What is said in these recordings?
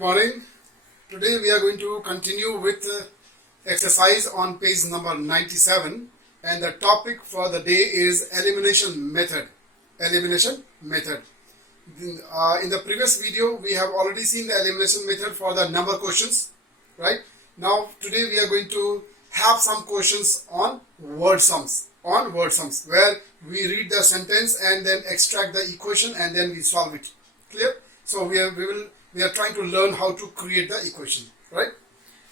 morning. Today we are going to continue with exercise on page number 97, and the topic for the day is elimination method. Elimination method. In the previous video we have already seen the elimination method for the number questions, right? Now today we are going to have some questions on word sums. Where we read the sentence and then extract the equation and then we solve it. Clear? So we are trying to learn how to create the equation, right?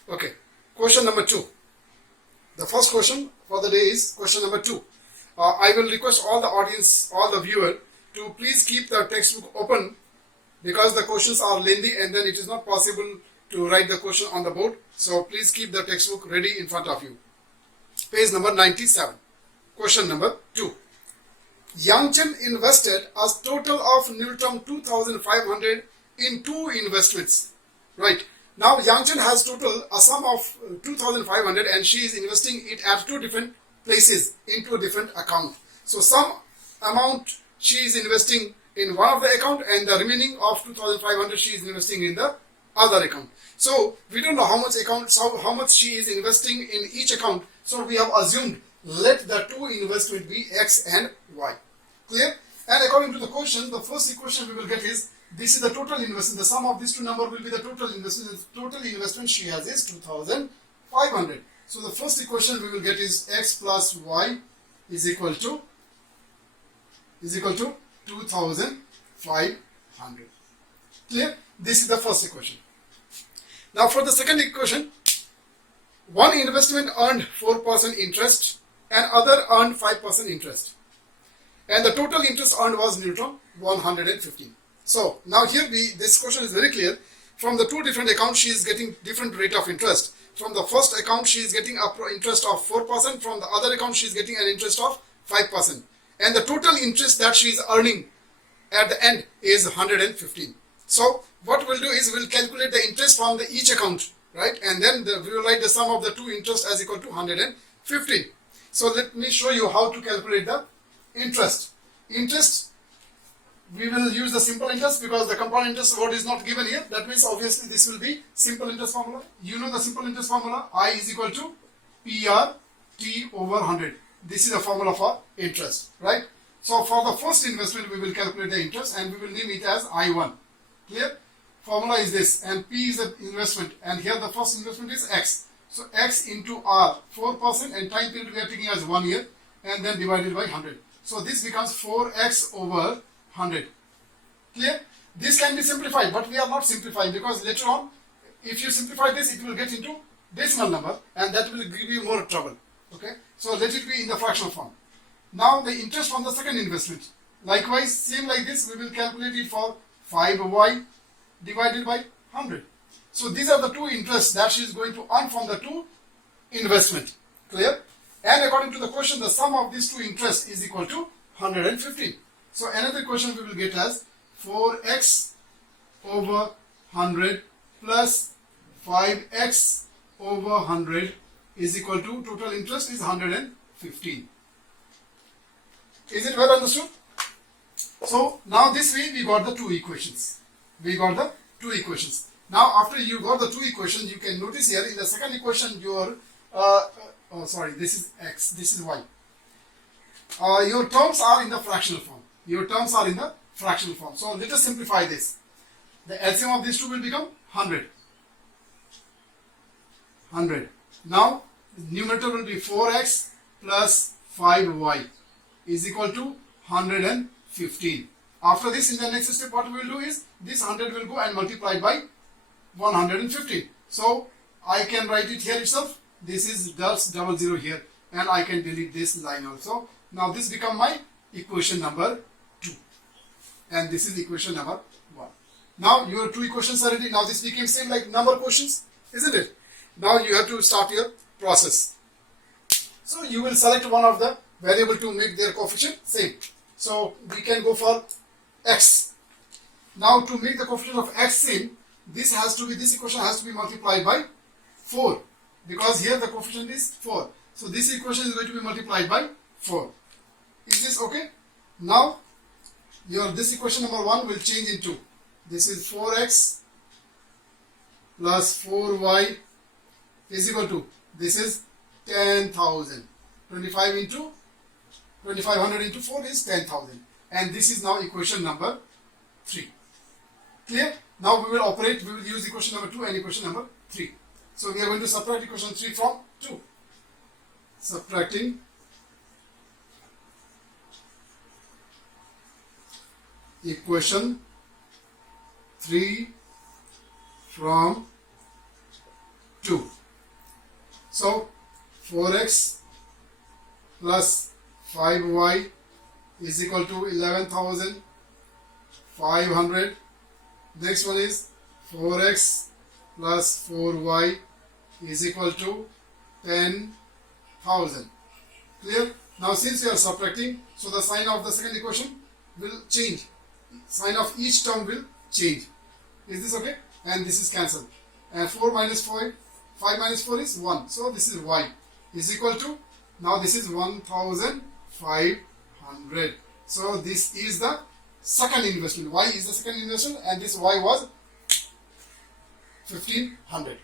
Okay. Question number 2. The first question for the day is question number 2. I will request all the audience, all the viewer, to please keep the textbook open because the questions are lengthy and then it is not possible to write the question on the board. So please keep the textbook ready in front of you. Page number 97. Question number 2. Yangchen invested a total of Newton 2,500 in 2 investments. Right. Now Yangchen has total a sum of 2,500 and she is investing it at 2 different places into a different account. So some amount she is investing in one of the account and the remaining of 2,500 she is investing in the other account. So we don't know how much she is investing in each account. So we have assumed let the 2 investment be X and Y. Clear? And according to the question, the first equation we will get is this is the total investment. The sum of these 2 numbers will be the total investment. The total investment she has is 2,500. So the first equation we will get is X plus Y is equal to 2,500. Clear? This is the first equation. Now for the second equation, one investment earned 4% interest and other earned 5% interest. And the total interest earned was Newton 115. So now here this question is very clear. From the 2 different accounts she is getting different rate of interest. From the first account she is getting an interest of 4%. From the other account she is getting an interest of 5%. And the total interest that she is earning at the end is 115. So what we'll do is we'll calculate the interest from each account, right? And then we will write the sum of the 2 interest as equal to 115. So let me show you how to calculate the interest. Interest, we will use the simple interest because the compound interest word is not given here. That means obviously this will be simple interest formula. You know the simple interest formula, I is equal to PRT over 100. This is the formula for interest, right? So for the first investment we will calculate the interest and we will name it as I1. Clear? Formula is this, and P is the investment, and here the first investment is X. So X into R, 4%, and time period we are taking as 1 year, and then divided by 100. So this becomes 4X over 100. Clear? This can be simplified, but we are not simplifying because later on, if you simplify this, it will get into decimal number, and that will give you more trouble. Okay? So let it be in the fractional form. Now the interest from the second investment. Likewise, same like this, we will calculate it for 5Y divided by 100. So these are the 2 interests that she is going to earn from the 2 investment. Clear? And according to the question, the sum of these 2 interests is equal to 115. So another question we will get as 4x over 100 plus 5x over 100 is equal to total interest is 115. Is it well understood? So now this way we got the 2 equations. Now after you got the 2 equations, you can notice here in the second equation this is X, this is Y. Your terms are in the fractional form. So let us simplify this. The LCM of these 2 will become 100. Now numerator will be 4x plus 5y is equal to 115. After this, in the next step, what we will do is this 100 will go and multiply by 115. So I can write it here itself. This is just 00 here, and I can delete this line also. Now this become my equation number 2, and this is equation number 1. Now your 2 equations are ready. Now this became same like number questions, isn't it? Now you have to start your process. So you will select one of the variable to make their coefficient same. So we can go for X. Now to make the coefficient of X same, this equation has to be multiplied by 4 because here the coefficient is 4. So this equation is going to be multiplied by 4. Is this okay? Now this equation number 1 will change into, this is 4x plus 4y is equal to, this is 10,000. 25 into 2500 into 4 is 10,000. And this is now equation number 3. Clear? Now we will use equation number 2 and equation number 3. So we are going to subtract equation 3 from 2. Subtracting equation 3 from 2. So 4x plus 5y is equal to 11,500. Next one is 4x plus 4y is equal to 10,000. Clear? Now since we are subtracting, so the sign of the second equation will change. Sign of each term will change. Is this okay? And this is cancelled. And 4 minus 5 minus 4 is 1. So this is y is equal to, now this is 1,500. So this is the second investment. Y is the second investment and this y was 1,500.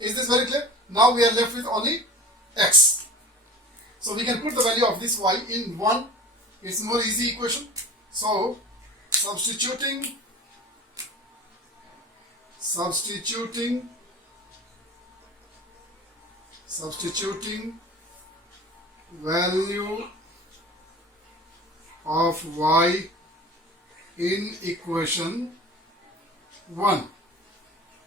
Is this very clear? Now we are left with only x. So we can put the value of this y in 1. It's more easy equation. So substituting value of y in equation 1.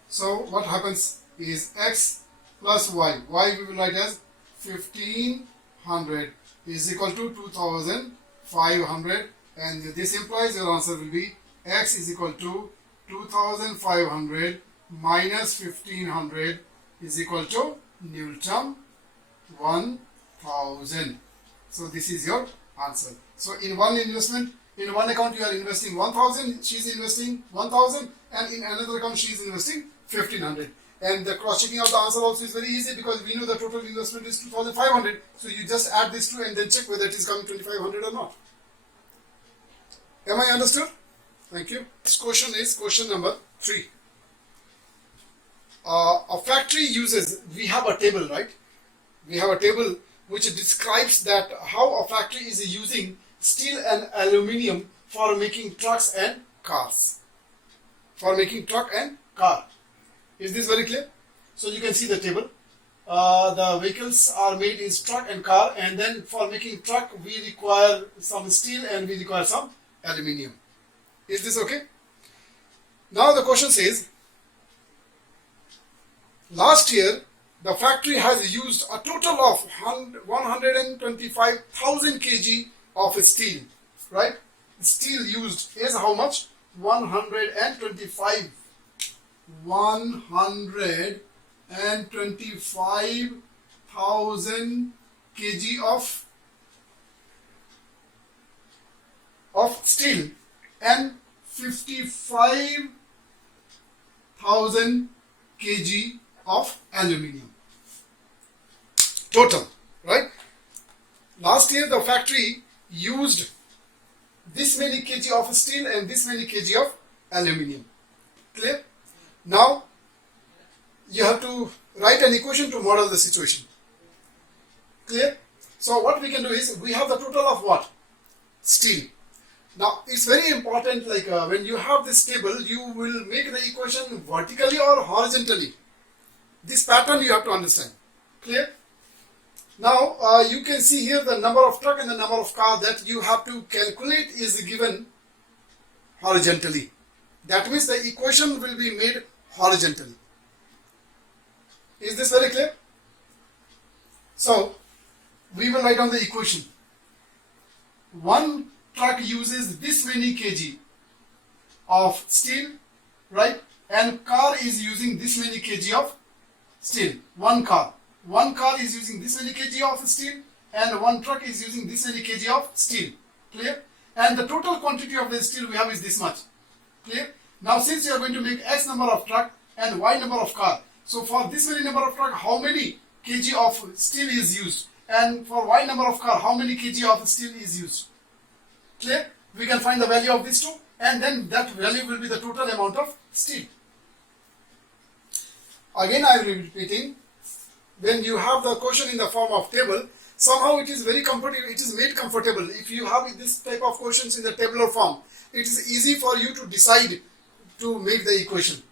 So what happens is x plus y. Y we will write as 1,500 is equal to 2,500, and this implies your answer will be x is equal to 2,500 minus 1,500 is equal to Newton 1,000. So this is your answer. So in one investment, in one account you are investing 1,000, she is investing 1,000, and in another account she is investing 1,500. And the cross checking of the answer also is very easy because we know the total investment is 2,500. So you just add these two and then check whether it is coming 2,500 or not. Am I understood? Thank you. This question is question number 3. A factory uses, we have a table, right? We have a table which describes that how a factory is using steel and aluminium for making trucks and cars. For making truck and car. Is this very clear? So you can see the table. The vehicles are made in truck and car, and then for making truck we require some steel and we require some aluminium. Is this okay? Now the question says, last year the factory has used a total of 125,000 kg of steel, right? Steel used is how much? 125,000 kg of steel and 55,000 kg of aluminium. Total, right? Last year the factory used this many kg of steel and this many kg of aluminium. Clear? Now you have to write an equation to model the situation. Clear? So what we can do is, we have the total of what? Steel. Now it's very important, like when you have this table, you will make the equation vertically or horizontally. This pattern you have to understand. Clear? Now you can see here the number of truck and the number of car that you have to calculate is given horizontally. That means the equation will be made horizontally. Is this very clear? So we will write down the equation. One truck uses this many kg of steel, right? And car is using this many kg of steel. One car is using this many kg of steel, and one truck is using this many kg of steel. Clear? And the total quantity of the steel we have is this much. Clear? Now since you are going to make X number of truck and Y number of car, so for this many number of truck, how many kg of steel is used? And for Y number of car, how many kg of steel is used? Clear? We can find the value of these two, and then that value will be the total amount of steel. Again I will be repeating, when you have the question in the form of table, somehow it is very comfortable, it is made comfortable. If you have this type of questions in the tabular form, it is easy for you to decide to make the equation.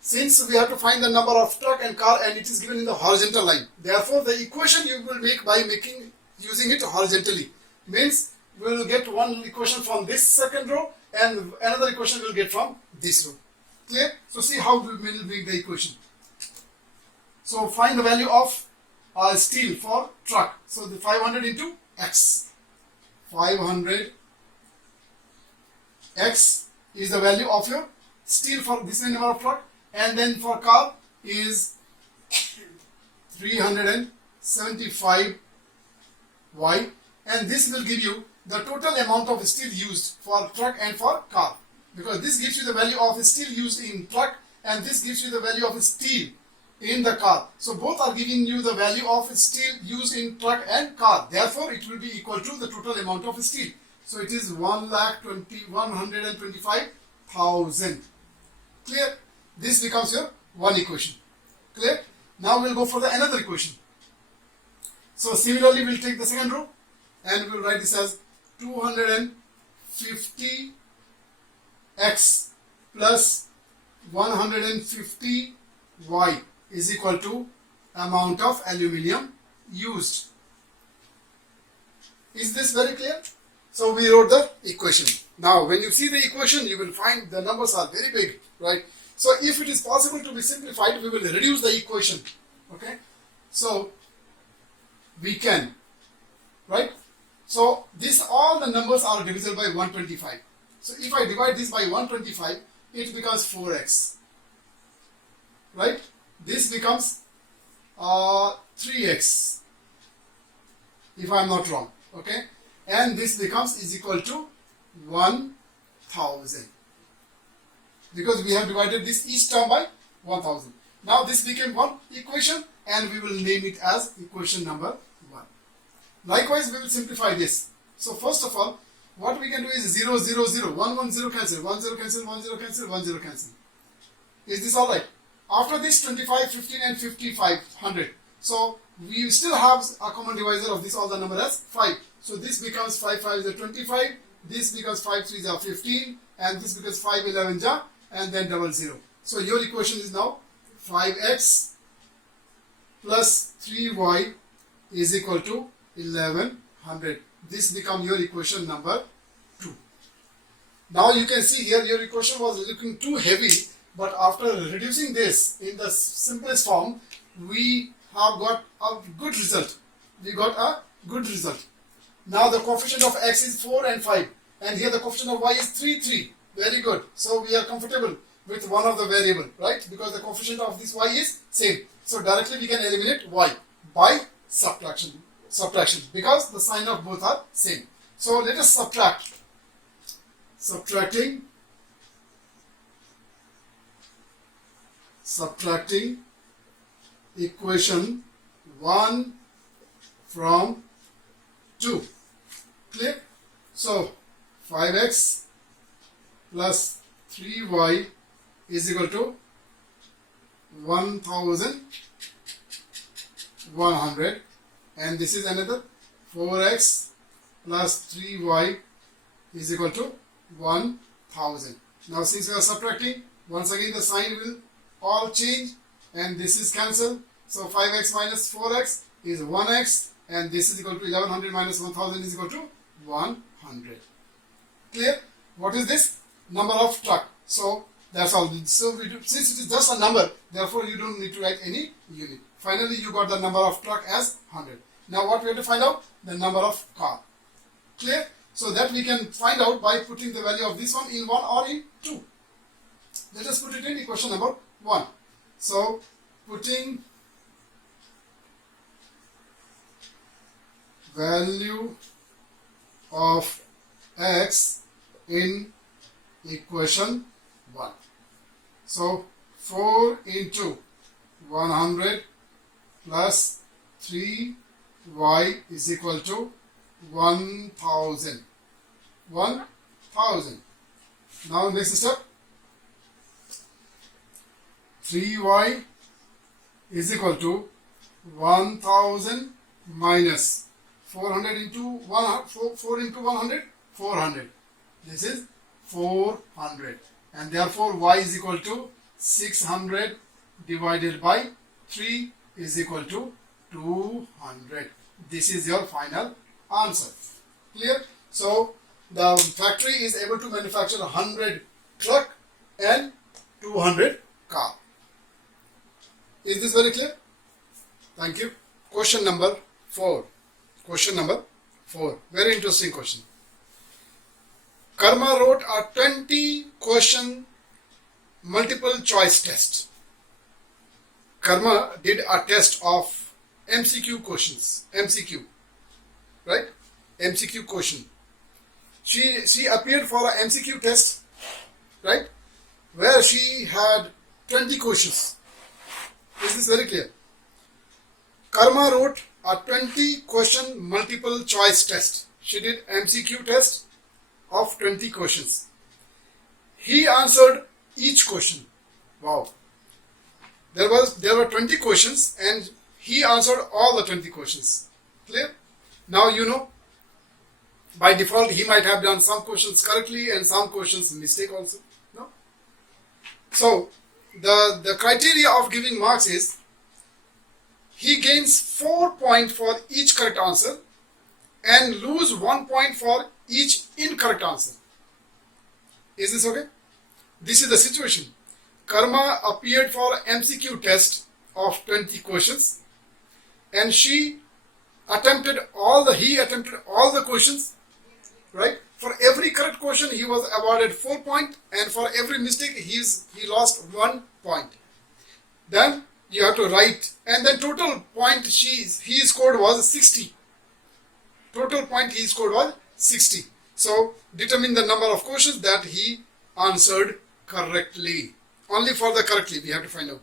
Since we have to find the number of truck and car and it is given in the horizontal line, therefore the equation you will make by using it horizontally. Means we will get one equation from this second row and another equation we will get from this row. Clear? So see how we will make the equation. So find the value of steel for truck. So the 500 into x. 500 x is the value of your steel for this many number of truck, and then for car is 375 y, and this will give you the total amount of steel used for truck and for car, because this gives you the value of steel used in truck and this gives you the value of steel in the car. So both are giving you the value of steel used in truck and car. Therefore, it will be equal to the total amount of steel. So it is 1,125,000. Clear? This becomes your one equation. Clear? Now we'll go for the another equation. So similarly, we'll take the second row and we'll write this as 250x plus 150y is equal to amount of aluminium used. Is this very clear? So we wrote the equation. Now when you see the equation, you will find the numbers are very big, right? So if it is possible to be simplified, we will reduce the equation. Okay? So we can, right? So this all the numbers are divisible by 125. So if I divide this by 125, it becomes 4x. Right? This becomes 3x, if I am not wrong. Okay? And this becomes is equal to 1000. Because we have divided this each term by 1000. Now this became one equation and we will name it as equation number 1. Likewise, we will simplify this. So first of all, what we can do is 0, 0, 0, 1, 1, 0 cancel, 1, 0 cancel, 1, 0 cancel, 1, 0 cancel. Is this alright? After this 25, 15 and 55, 100. So we still have a common divisor of this all the number as 5. So this becomes 5, 5 is a 25, this becomes 5, 3 is a 15, and this becomes 5, 11 ja, and then double 0. So your equation is now 5x plus 3y is equal to 1100. This becomes your equation number 2. Now you can see here your equation was looking too heavy, but after reducing this in the simplest form, we have got a good result. We got a good result. Now the coefficient of x is 4 and 5, and here the coefficient of y is 3, 3. Very good. So we are comfortable with one of the variable, right? Because the coefficient of this y is same. So directly we can eliminate y by subtraction, because the sign of both are same. So let us subtract. Subtracting equation 1 from 2. Clear? So 5x plus 3y is equal to 1100, and this is another 4x plus 3y is equal to 1000. Now since we are subtracting, once again the sign will all change and this is cancelled. So 5x minus 4x is 1x, and this is equal to 1100 minus 1000 is equal to 100. Clear? What is this? Number of truck. So that's all. So we do, since it is just a number, therefore you don't need to write any unit. Finally you got the number of truck as 100. Now what we have to find out? The number of car. Clear? So that we can find out by putting the value of this one in 1 or in 2. Let us put it in equation number 1. So putting value of x in equation 1. So 4 into 100 plus 3y is equal to 1000. 1000. Now next step, 3y is equal to 1000 minus 400 into 4 into 100, 400. This is 400, and therefore y is equal to 600 divided by 3 is equal to 200. This is your final answer. Clear? So the factory is able to manufacture 100 truck and 200 car. Is this very clear? Thank you. Question number 4. Question number 4. Very interesting question. Karma wrote a 20 question multiple choice test. Karma did a test of MCQ questions. MCQ. Right? MCQ question. She appeared for a MCQ test, right? Where she had 20 questions. Is this very clear? Karma wrote a 20 question multiple choice test. She did MCQ test of 20 questions. He answered each question. Wow. There were 20 questions and he answered all the 20 questions. Clear? Now you know. By default, he might have done some questions correctly and some questions mistake also. No? So, the criteria of giving marks is he gains 4 points for each correct answer and lose 1 point for each incorrect answer. Is this okay? This is the situation. Karma appeared for MCQ test of 20 questions and he attempted all the questions. Right? For every correct question, he was awarded 4 points, and for every mistake, he lost 1 point. Then you have to write, and then total point he scored was 60. Total point he scored was 60. So determine the number of questions that he answered correctly. Only for the correctly we have to find out,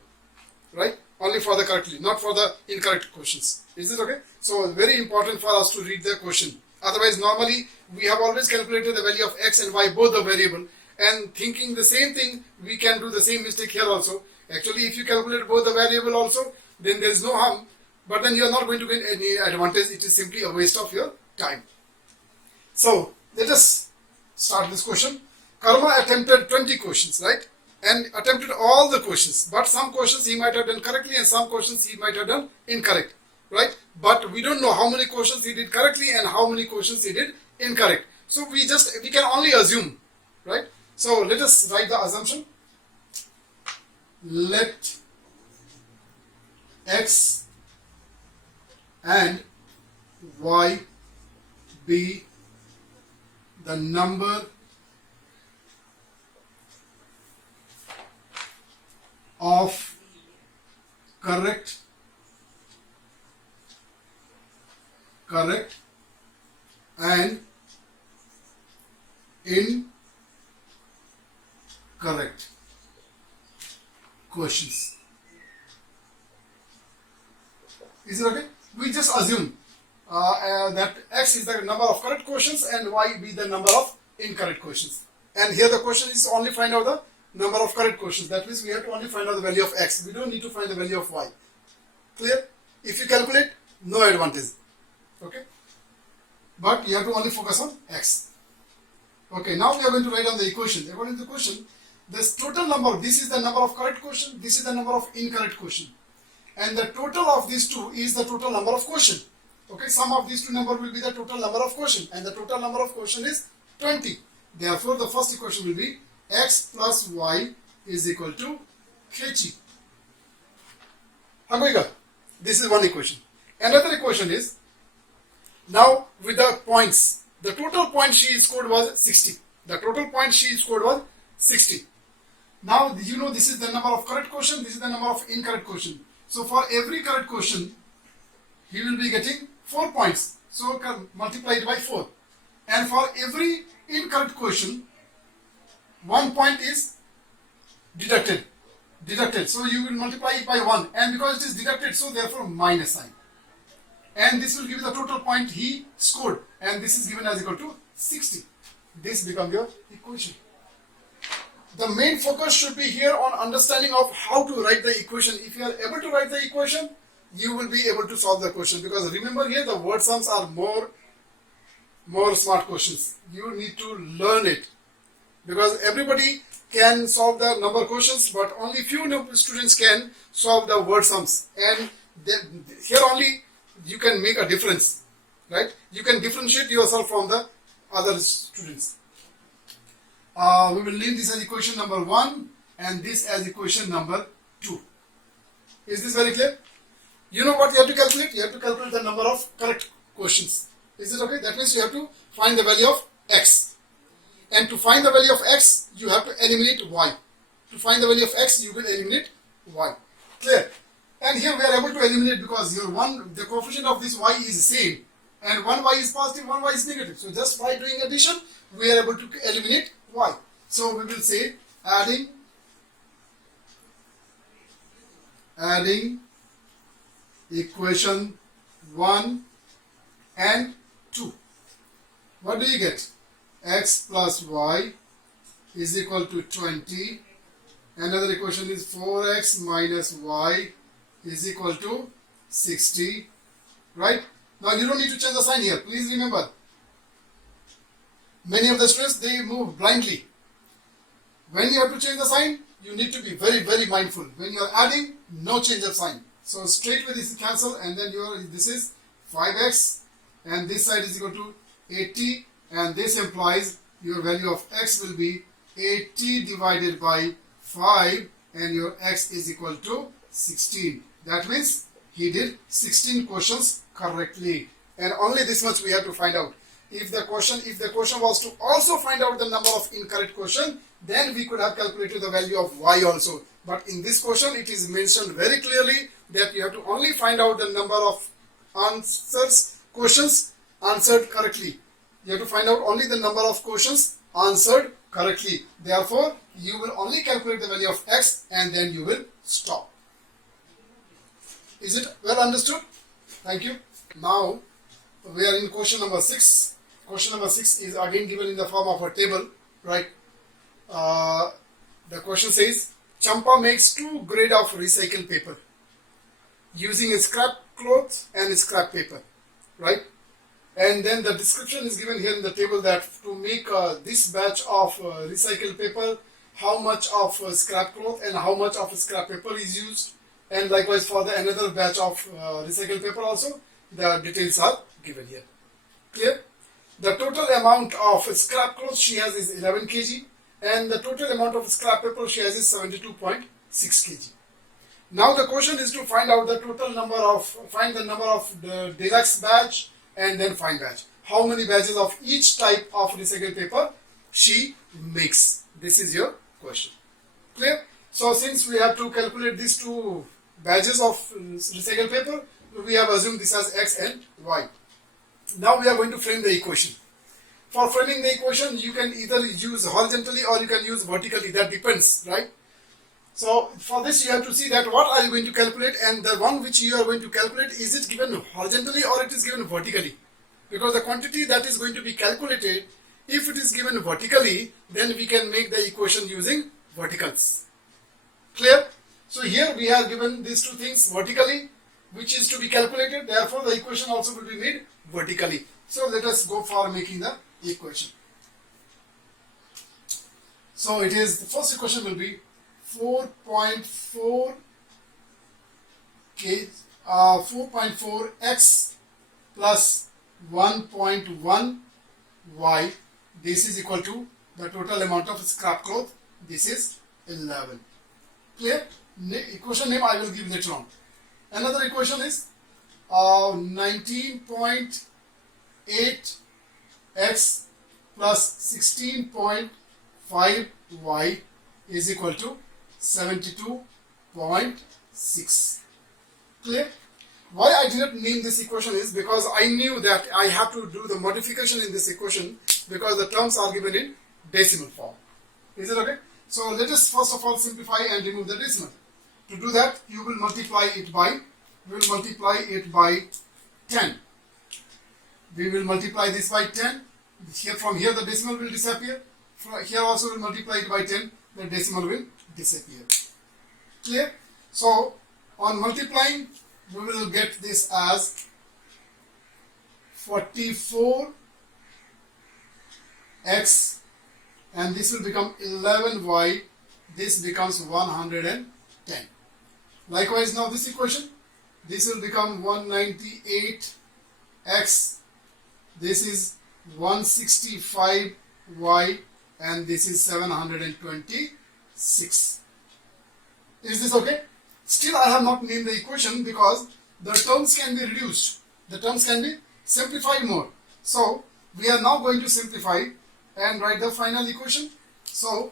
right? Only for the correctly, not for the incorrect questions. Is this okay? So very important for us to read the question. Otherwise, normally, we have always calculated the value of x and y, both the variable, and thinking the same thing, we can do the same mistake here also. Actually, if you calculate both the variable also, then there is no harm, but then you are not going to get any advantage. It is simply a waste of your time. So, let us start this question. Karma attempted 20 questions, right? And attempted all the questions, but some questions he might have done correctly and some questions he might have done incorrect. Right? But we don't know how many questions he did correctly and how many questions he did incorrect. So we can only assume, right? So let us write the assumption. Let x and y be the number of correct and incorrect questions. Is it okay? We just assume that x is the number of correct questions and y be the number of incorrect questions. And here the question is only find out the number of correct questions. That means we have to only find out the value of x. We don't need to find the value of y. Clear? If you calculate, no advantage. Okay? But you have to only focus on x. Okay, now we are going to write down the equation. According to the question, this total number, this is the number of correct question, this is the number of incorrect question. And the total of these two is the total number of question. Okay, sum of these two numbers will be the total number of question. And the total number of question is 20. Therefore, the first equation will be x plus y is equal to kg. This is one equation. Another equation is, now with the points, the total point she scored was 60. The total point she scored was 60. Now you know this is the number of correct question, this is the number of incorrect question. So for every correct question, he will be getting 4 points. So multiply it by 4. And for every incorrect question, 1 point is deducted. So you will multiply it by 1. And because it is deducted, so therefore minus sign. And this will give you the total point he scored. And this is given as equal to 60. This becomes your equation. The main focus should be here on understanding of how to write the equation. If you are able to write the equation, you will be able to solve the question, because remember here the word sums are more smart questions. You need to learn it, because everybody can solve the number questions, but only few students can solve the word sums, and here only you can make a difference, right? You can differentiate yourself from the other students. We will name this as equation number 1 and this as equation number 2. Is this very clear? You know what you have to calculate? You have to calculate the number of correct questions. Is it okay? That means you have to find the value of x. And to find the value of x, you have to eliminate y. To find the value of x, you will eliminate y. Clear? And here we are able to eliminate, because here the coefficient of this y is same. And one y is positive, one y is negative. So just by doing addition, we are able to eliminate y. So we will say adding equation 1 and 2. What do you get? X plus y is equal to 20. Another equation is 4x minus y is equal to 60. Right? Now you don't need to change the sign here. Please remember, many of the students, they move blindly. When you have to change the sign, you need to be very, very mindful. When you are adding, no change of sign. So straight away this is cancel, and then this is 5x, and this side is equal to 80, and this implies your value of x will be 80 divided by 5, and your x is equal to 16. That means he did 16 questions correctly, and only this much we have to find out. If the question was to also find out the number of incorrect question, then we could have calculated the value of y also. But in this question, it is mentioned very clearly that you have to only find out the number of questions answered correctly. You have to find out only the number of questions answered correctly. Therefore, you will only calculate the value of x, and then you will stop. Is it well understood? Thank you. Now, we are in question number 6. Question number 6 is again given in the form of a table, right? The question says, Champa makes 2 grades of recycled paper using a scrap cloth and scrap paper, right? And then the description is given here in the table that to make this batch of recycled paper, how much of scrap cloth and how much of scrap paper is used, and likewise for the another batch of recycled paper also, the details are given here. Clear? The total amount of scrap cloth she has is 11 kg, and the total amount of scrap paper she has is 72.6 kg. Now the question is to find out the total number of, find the number of the deluxe batch and then fine batch. How many batches of each type of recycled paper she makes? This is your question. Clear? So since we have to calculate these 2 batches of recycled paper, we have assumed this as x and y. Now we are going to frame the equation. For framing the equation, you can either use horizontally or you can use vertically. That depends, right? So for this, you have to see that what are you going to calculate, and the one which you are going to calculate, is it given horizontally or it is given vertically? Because the quantity that is going to be calculated, if it is given vertically, then we can make the equation using verticals. Clear? So here we have given these 2 things vertically, which is to be calculated. Therefore, the equation also will be made vertically. So let us go for making the equation. So it is, the first equation will be 4.4x plus 1.1 y. This is equal to the total amount of scrap cloth. This is 11. Clear? Equation name I will give later on. Another equation is 19.8x plus 16.5y is equal to 72.6. Clear? Why I did not name this equation is because I knew that I have to do the modification in this equation because the terms are given in decimal form. Is it okay? So let us first of all simplify and remove the decimal. To do that, you will multiply it by, we will multiply it by 10. We will multiply this by 10. Here, from here the decimal will disappear. Here also will multiply it by 10, the decimal will disappear. Clear? So on multiplying, we will get this as 44x, and this will become 11y. This becomes 110. Likewise, now this equation, this will become 198x. This is 165y, and this is 726. Is this okay? Still, I have not named the equation because the terms can be reduced. The terms can be simplified more. So we are now going to simplify and write the final equation. So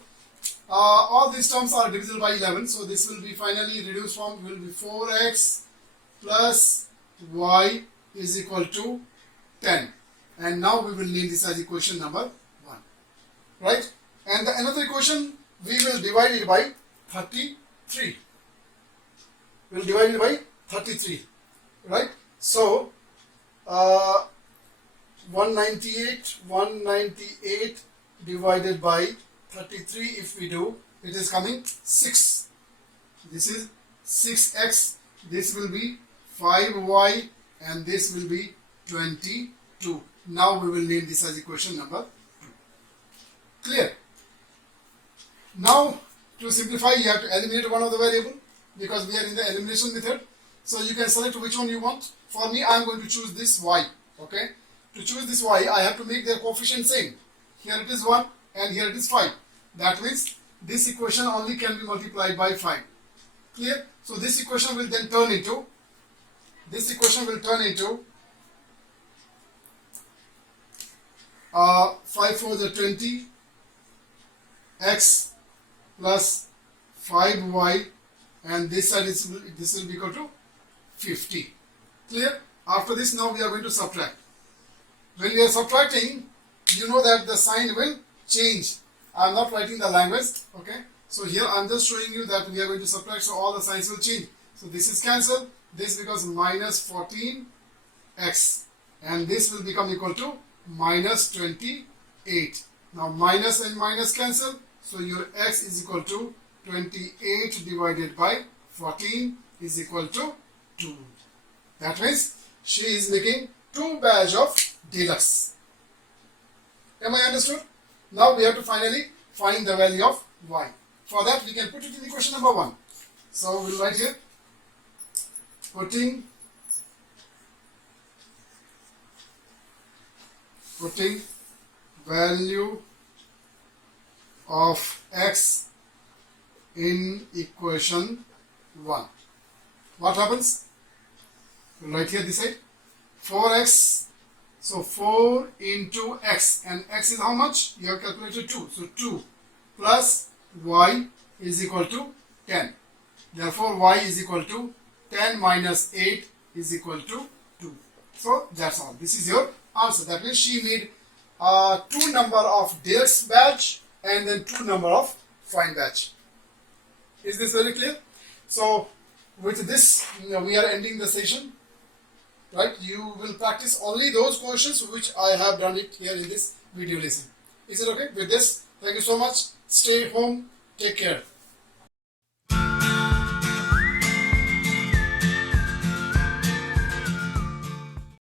all these terms are divisible by 11. So this will be finally reduced form will be 4x plus y is equal to 10. And now we will name this as equation number 1. Right? And the another equation, we will divide it by 33. We will divide it by 33. Right? So 198 divided by 33, if we do, it is coming 6. This is 6x, this will be 5y, and this will be 22. Now we will name this as equation number 2. Clear? Now to simplify, you have to eliminate one of the variable because we are in the elimination method. So you can select which one you want. For me, I am going to choose this y. Okay? To choose this y, I have to make their coefficient same. Here it is 1 and here it is 5. That means this equation only can be multiplied by 5. Clear? So this equation will then turn into, 5 for the 20 x plus 5y, and this side this will be equal to 50. Clear? After this, now we are going to subtract. When we are subtracting, you know that the sign will change. I am not writing the language, okay? So here I am just showing you that we are going to subtract, so all the signs will change. So this is cancelled, this becomes minus 14x, and this will become equal to minus 28. Now minus and minus cancel, so your x is equal to 28 divided by 14 is equal to 2. That means she is making 2 batch of deluxe. Am I understood? Now we have to finally find the value of y. For that, we can put it in equation number 1. So we'll write here, putting value of x in equation 1. What happens? We'll write here this side, 4x. So 4 into x, and x is how much? You have calculated 2. So 2 plus y is equal to 10. Therefore, y is equal to 10 minus 8 is equal to 2. So that's all. This is your answer. That means she made 2 number of deluxe batch and then 2 number of fine batch. Is this very clear? So with this, we are ending the session. Right? You will practice only those questions which I have done it here in this video lesson. Is it okay? With this, thank you so much. Stay home. Take care.